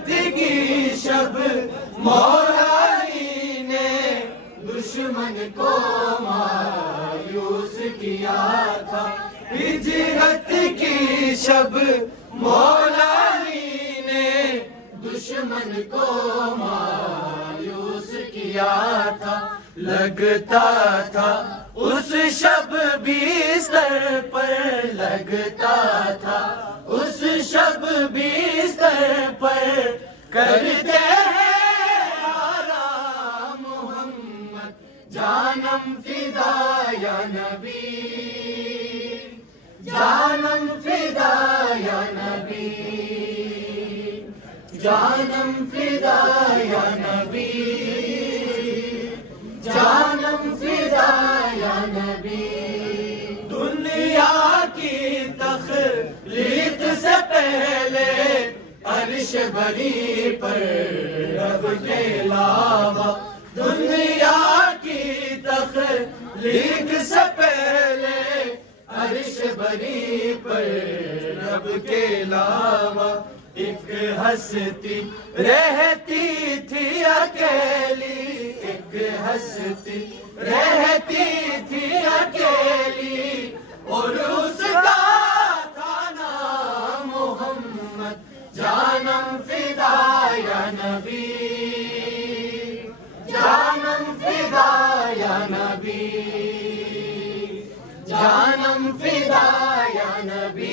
کی شب مولا علی نے دشمن کو مایوس کیا تھا، ہجرت کی شب مولا علی نے دشمن کو مایوس کیا تھا، لگتا تھا اس شب بستر پر، لگتا تھا اس شب بستر پر، کرتے ہیں آرام محمد جانم فدا یا نبی، جانم فدا یا نبی، جانم فدا یا نبی، جانم فدا یا نبی۔ دنیا کی تخلیق سے پہلے عرش بری پر رب کے علاوہ، دنیا کی تخلیق سے پہلے عرش بری پر رب کے علاوہ ایک ہستی رہتی تھی اکیلی، ایک ہستی رہتی تھی اکیلی، اور اس کا تھا نام محمد جانم فدا یا نبی، جانم فدا یا نبی، جانم فدا یا نبی۔